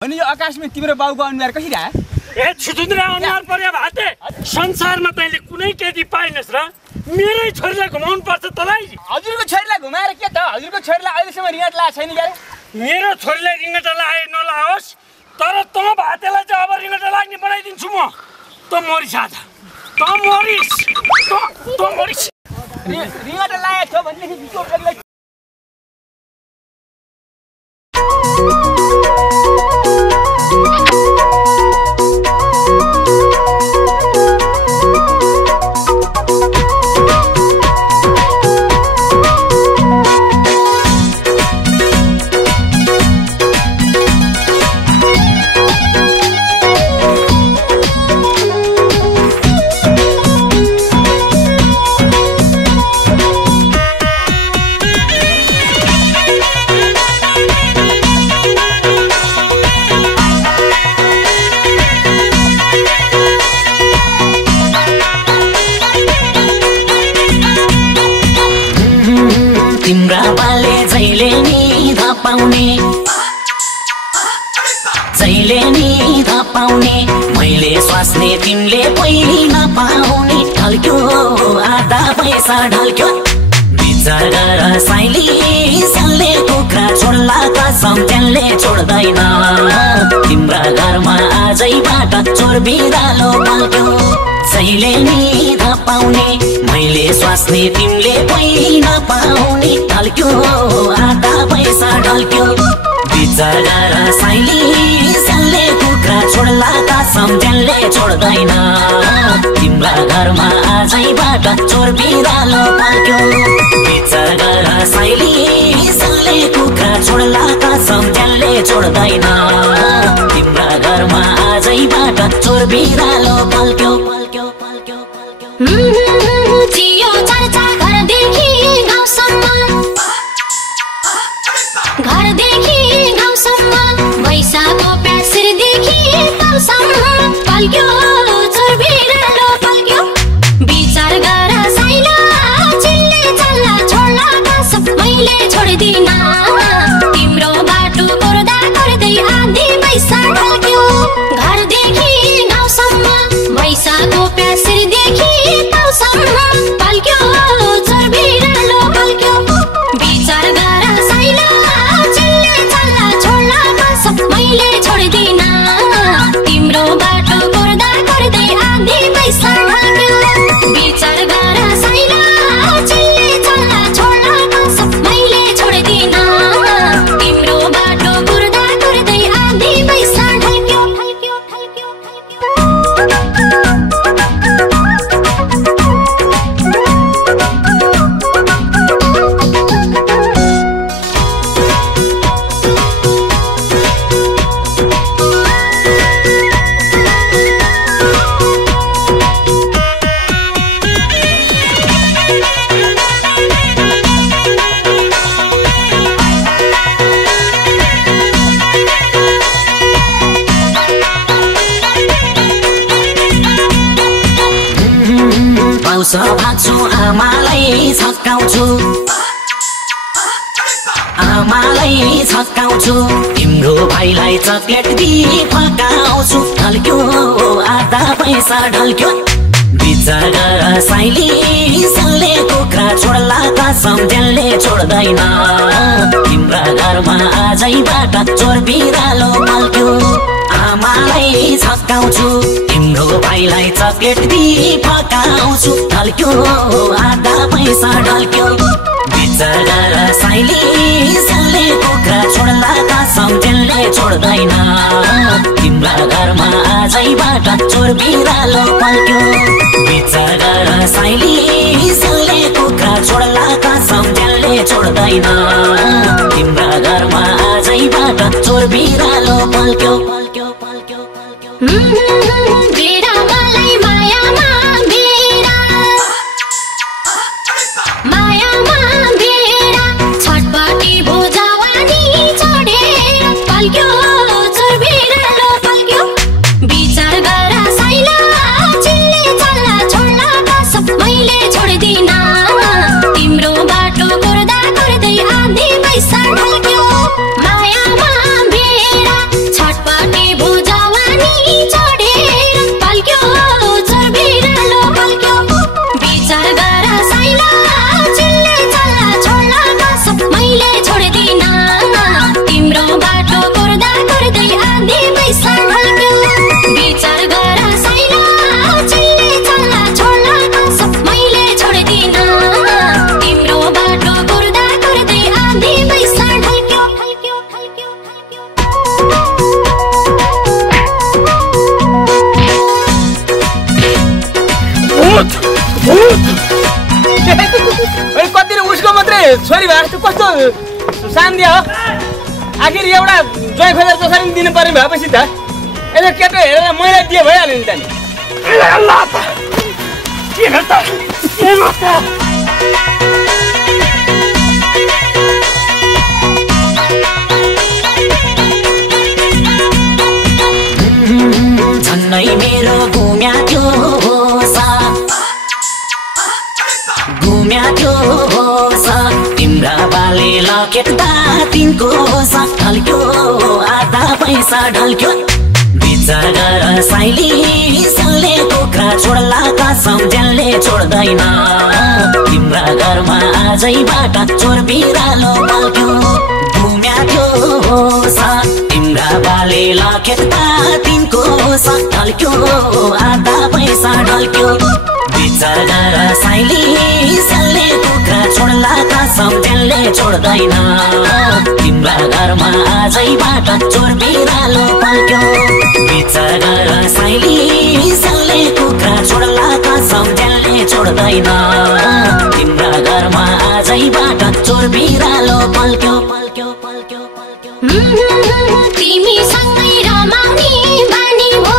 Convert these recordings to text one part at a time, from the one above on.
अनि यो आकाशमा तिम्रो बाउको अनुहार कसरी आयो? ए छिटुन्द्रा अनुहार पर्यो भाते संसारमा तैँले कुनै केटी पाइनस् र मेरै छोरीलाई घुमाउनु पर्छ तँलाई। हजुरको छोरीलाई घुमाएर के त? हजुरको छोरीलाई अहिलेसम्म रिङ्गट लाएको छैन क्या? मेरो छोरीलाई रिङ्गट लाए नलाओस्, तर त भातेलाई चाहिँ अब रिङ्गट लाग्ने बनाइदिन्छु म। त मरिस आज, त मरिस, त मरिस। रिङ्गट लागेको थियो भनेदेखि तिम्रा बाले जहिले नि धपाउने मैले स्वास्ने तिमीले पहिली नपाउने ढल्क्यो आधा पैसा ढल्क्यो विचार गर साइली स्यालले कुखुरा छोड्ला कसम त्यसले छोड्दैन तिम्रा घरमा आजैबाट चोर बिरालो पल्क्यो जहिले नि धपाउने मैले स्वास्ने तिमीले पहिली नपाउने ढल्क्यो आधा पैसा ढल्क्यो विचार गर साइली स्यालले कुखुरा छोड्ला कसम त्यसले छोड्दैन तिम्रा घरमा आजैबाट चोर बिरालो पल्क्यो विचार गर साइली स्यालले कुखुरा छोड्ला कसम त्यसले छोड्दैन तिम्रा घरमा आजैबाट चोर बिरालो पल्क्यो जियो चर्चा घरदेखि गाउँसम्म पैसाको प्यासरदेखि गाउँसम्म पल्क्यो चोर बिरालो पल्क्यो विचार गर साइला चिल्ले चल्ला छोड्ला कसम मैले छोड्दिन तिम्रो बाटो गर्दा गर्दै आधी पैसा ढल्क्यो घरदेखि गाउँसम्म पैसाको प्यासरदेखि गाउँसम्म पल्क्यो चोर बिरालो पल्क्यो विचार गर साइला चिल्ले चल्ला छोड्ला कसम मैले छोड्दिन तिम्रो बाटो गर्दा गर्दै आधी पैसा ढल्क्यो विचार गर साइला चिल्ले चल्ला छोड्ला कसम मैले छोड्दिन तिम्रो बाटो गर्दा गर्दै आधी पैसा ढल्क्यो पाउँछ भाग्छु आमालाई छक्काउँछु तिम्रो भाइलाई चक्लेट दिई फकाउँछु ढल्क्यो आधा पैसा ढल्क्यो विचार गर साइली स्यालले कुखुरा छोड्ला कसम त्यसले छोड्दैन तिम्रा घरमा आजैबाट चोर बिरालो पल्क्यो आमालाई छक्काउँछु तिम्रो भाइलाई चक्लेट दिई फकाउँछु ढल्क्यो आधा पैसा ढल्क्यो विचार गर साइली स्यालले कुखुरा छोड्ला कसम त्यसले छोड्दैन तिम्रा घरमा आजैबाट चोर बिरालो पल्क्यो विचार गर साइली स्यालले कुखुरा छोड्ला कसम त्यसले छोड्दैन तिम्रा घरमा आजैबाट चोर बिरालो पल्क्यो बेरा मलाई मायामा बेरा छटपटी भो जवानी चढेर पल्क्यो चोर बिरालो पल्क्यो विचार गर साइला चिल्ले चल्ला छोड्ला कसम मैले छोड्दिन तिम्रो बाटो गर्दा गर्दै आधी पैसा ढल्क्यो मायामा बेरा छटपटी छोरी भए जस्तो कस्तो शान्ति हो आखिर एउटा जोइ खोजेर जसरी दिनु पर्ने भएपछि त यसो केटो हेरेर मैले दिए भइहाल्यो नि त नि झन्नै मेरो घुम्या थियो तिम्रा बाले लकेट्दा तिनको साथ ढल्क्यो आधा पैसा ढल्क्यो विचार गर साइली सल्ले कुखुरा छोड्ला कसम ज्यानले छोड्दैन तिम्रा घरमा आजैबाट चोर बिरालो पल्क्यो घुम्या थियो तिम्रा बाले लकेट्दा तिनको साथ ढल्क्यो आधा पैसा ढल्क्यो विचार गर साइली सल्ले कुखुरा छोड्ला कसम ज्यानले छोड्दैन तिम्रा घरमा आजैबाट चोर बिरालो पल्क्यो विचार गर साइली सल्ले कुखुरा छोड्ला कसम ज्यानले छोड्दैन तिम्रा घरमा आजैबाट चोर बिरालो पल्क्यो पल्क्यो पल्क्यो पल्क्यो तिमीसँगै रमाउने बानी भो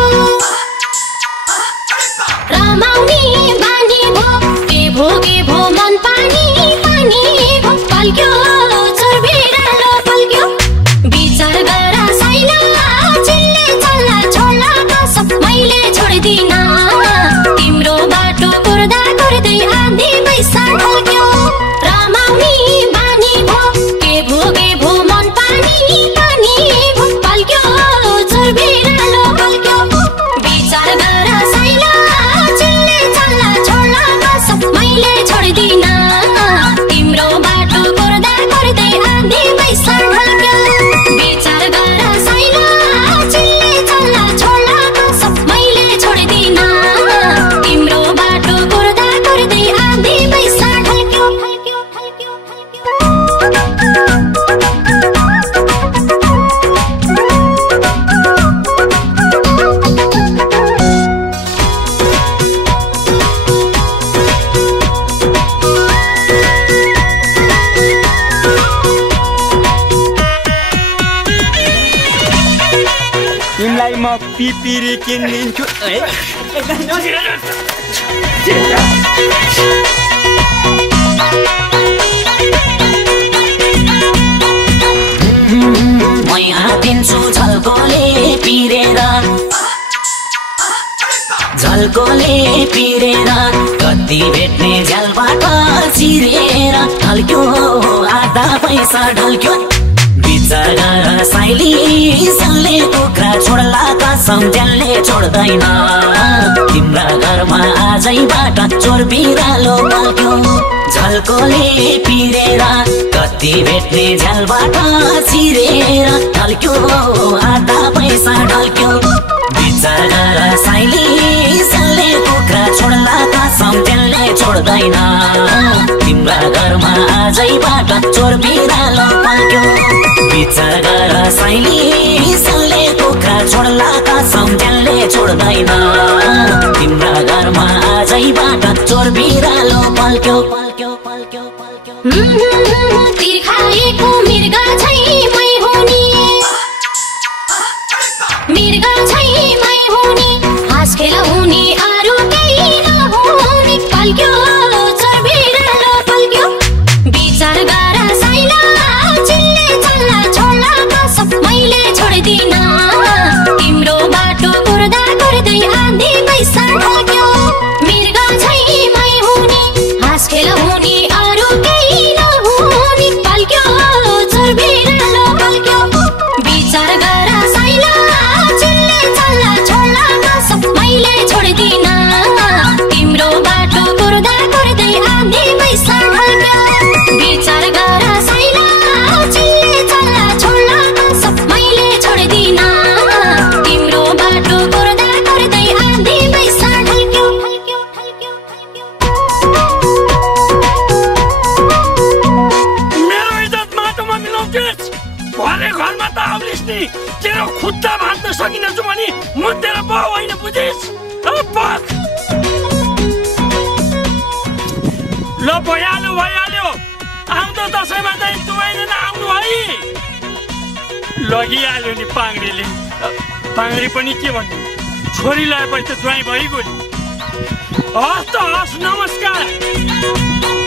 रमाउने बानी भो के भो मन पानी पानी भो पल्क्यो चोर बिरालो पल्क्यो विचार गर साइला चिल्ले चल्ला छोड्ला कसम मैले छोड्दिन तिम्रो बाटो कुर्दा कुर्दै आधी पैसा ढल्क्यो रमाउने बानी भो के भो मन पानी पानी भो पल्क्यो चोर बिरालो पल्क्यो विचार गर साइला चिल्ले चल्ला छोड्ला कसम मैले छोड्दिन तिम्रो बाटो कुर्दा कुर्दै आधी पैसा ढल्क्यो विचार गर साइला चिल्ले चल्ला छोड्ला कसम मैले छोड्दिन तिम्रो बाटो कुर्दा कुर्दै आधी पैसा ढल्क्यो तिमीलाई म पिपिरी किनिदिन्छु है म हातिन्छु झल्कोले पिरेर कति भेट्ने झ्यालबाट चिरेर ढल्क्यो आधा पैसा ढल्क्यो विचार गर साइली सल्ले कुखुरा छोड्ला कसम ज्यानले छोड्दैन तिम्रा घरमा आजैबाट चोर बिरालो पल्क्यो झल्कोले पिरेर कति भेट्ने झ्यालबाट चिरेर ढल्क्यो आधा पैसा ढल्क्यो विचार गर साइली सल्ले कुखुरा छोड्ला कसम ज्यानले छोड्दैन तिम्रा घरमा आजैबाट चोर बिरालो पल्क्यो विचार गर साइली सल्ले कुखुरा छोड्ला कसम ज्यानले छोड्दैन तिम्रा घरमा आजैबाट चोर बिरालो पल्क्यो पल्क्यो पल्क्यो पल्क्यो तिर्खाएको मृग छै मै हुने मृग छै मै हुने हाँस खेल हुने अरू केही नहुने पल्क्यो चोर बिरालो पल्क्यो विचार गर साइला चिल्ले चल्ला छोड्ला कसम मैले छोड्दिन तिम्रो बाटो कुर्दा कुर्दै आधी पैसा ढल्क्यो मृग छै मै हुने हाँस खेल हुने अरू केही नहुने पल्क्यो चोर बिरालो पल्क्यो विचार गर साइला चिल्ले चल्ला छोड्ला कसम मैले छोड्दिन तिम्रो बाटो कुर्दा कुर्दै आधी पैसा ढल्क्यो विचार गर साइला चिल्ले चल्ला छोड्ला कसम मैले छोड्दिन तिम्रो बाटो कुर्दा कुर्दै आधी पैसा ढल्क्यो मेरो इज्जत माटोमा मिलाउँछस् भरे घरमा त आउलिस् नि तेरो खुट्टा भाँच्न सकिनछु भने म तेरो बाउ होइन बुझिस् ल भइहाल्यो आउँदा त लगिहाल्यो नि पाङ्रीले। पाङ्री पनि के भन्नु, छोरी लगाएपछि त ज्वाइँ भइगयो नि। हस् त हस्, नमस्कार।